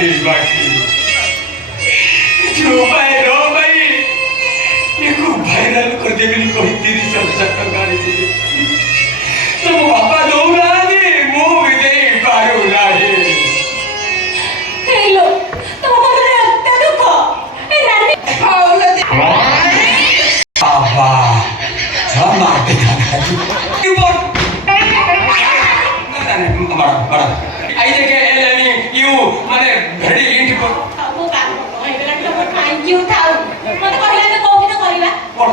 बाकी जो भाई रो भाई ये को वायरल कर देबी कहि 30,000 टका रे तो बापा दौड़ा दे मो विदे पारो नाही हेलो तो मने अत्ता दुख ए नानी खाओला दे बाबा समाते खाना यू बोल बड़ा आई जगह एलमी यू माने भेड़ी इंट को वो काम होइबेला तो थैंक यू थाउ मते कहले तो कोकिन करिबा कोन